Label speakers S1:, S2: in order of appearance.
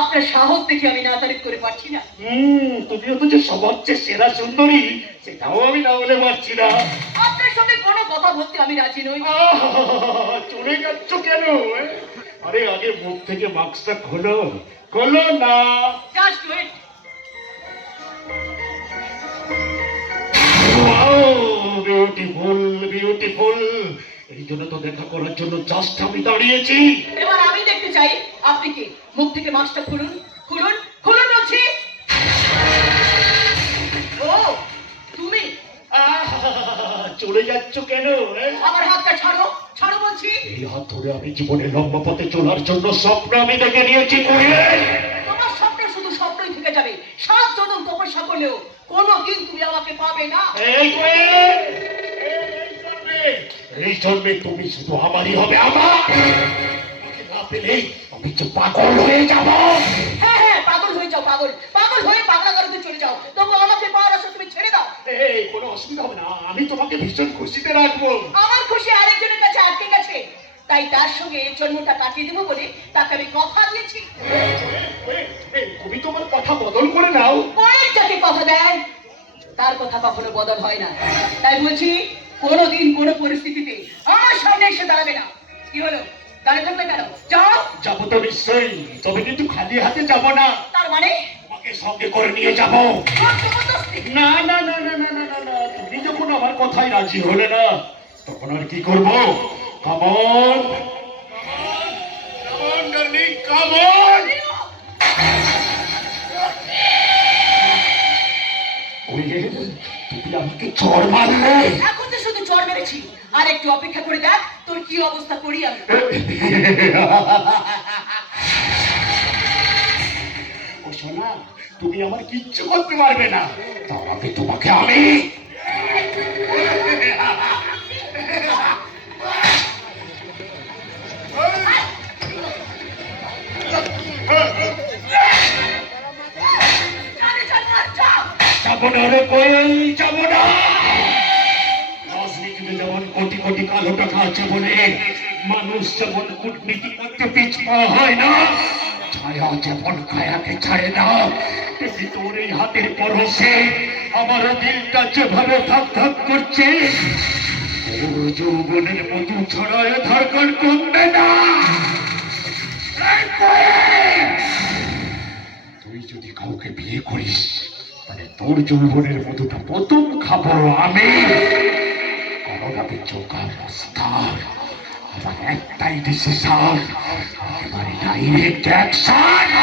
S1: আপনার সাহস দেখে আমি না তারিফ করে পারছি না।
S2: হুম তুমিও তো যে সবার চেয়ে সেরা সুন্দরী সেটাও আমি না বলে পারছি না।
S1: আপনার সঙ্গে কোনো কথা বলতে আমি রাজি নই।
S2: চলে যাচ্ছ কেন আরে আগে মুখ থেকে মাস্কটা খোলো। খোলো না।
S1: জাস্ট ওয়েট
S2: বিউটিফুল বিউটিফুল এই জন্য তো দেখা করার জন্য জাস্ট আমি দাঁড়িয়েছি।
S1: এবার আমি দেখতে চাই। আপনি কি মুখ থেকে মাস্কটা খুলুন? খুলুন খুলুন বলছি। ও তুমি?
S2: চলে যাচ্ছ কেন এ?
S1: আমার হাতটা ছাড়ো ছাড়ো বলছি।
S2: এই হাত ধরে আমি জীবনে লম্বা পথে চলার জন্য স্বপ্ন আমি দেখে নিয়েছি কুড়িয়ে।
S1: তোমার স্বপ্ন শুধু স্বপ্নই থেকে যাবে। সাত জনম তপস্যা করলেও কোনোদিন তুমি আমাকে পাবে না।
S2: এই এই জন্মে, তুমি শুধু আমারই হবে আমার। না পেলেই আমি পাগল হয়ে যাব।
S1: হ্যাঁ হ্যাঁ পাগল হয়ে যাও পাগল। পাগল হয়ে পাগলা গাড়িতে চলে যাও। তবু আমাকে পাওয়ার আশা তুমি ছেড়ে দাও।
S2: এই কোনো অসুবিধা হবে না। আমি তোমাকে ভীষণ খুশিতে রাখব।
S1: আমার খুশি আরেকজনের কাছে আটকে গেছে। তাই তার সঙ্গে এই জন্মটা কাটিয়ে দেবো বলে তাকে আমি কথা দিয়েছি।
S2: তুমি তোমার কথা বদল করে নাও।
S1: যাকে কথা দেয়। তার কথা কখনো বদল হয় না। তাই বলছি কোনোদিন কোনো পরিস্থিতিতে আমার সামনে এসে দাঁড়াবে না। কি হলো? দাঁড়িয়ে কেন যাও।
S2: যাব তো নিশ্চয়ই তবে কিন্তু খালি হাতে যাব না।
S1: তার মানে?
S2: তোমাকে সঙ্গে করে নিয়ে যাব। না না না না না না না তুমি যখন আমার কথায় রাজি হলে না তখন আর কি করব? কামন তুমি আমাকে চড় মারলে।
S1: এখন তো শুধু চড় মেরেছি। আর একটু অপেক্ষা করে দেখ। কি অবস্থা করি আমি?
S2: ও সোনা তুমি আমার কিচ্ছু করতে পারবে না। তার আগে তোমাকে আমি।
S1: মার,
S2: না রে কই যাব না? কোটি কোটি কালো টাকা বলে মানুষ যেমন কূটনীতি করতে পিছপা হয় না, ছায়া যেমন ছাড়ে না, তেমনি তোর এই হাতের পরশে আমার দিলটা যেভাবে থাক থাক করছে ওর যৌবনের ছড়ায় কমবে না। তুই যদি কাউকে বিয়ে করিস মানে তোর যৌবনের মধুটা প্রথম খাব আমি। চোখা অবস্থা আমার একটাই ডিসিশন এবারে ডাইরেক্ট অ্যাকশন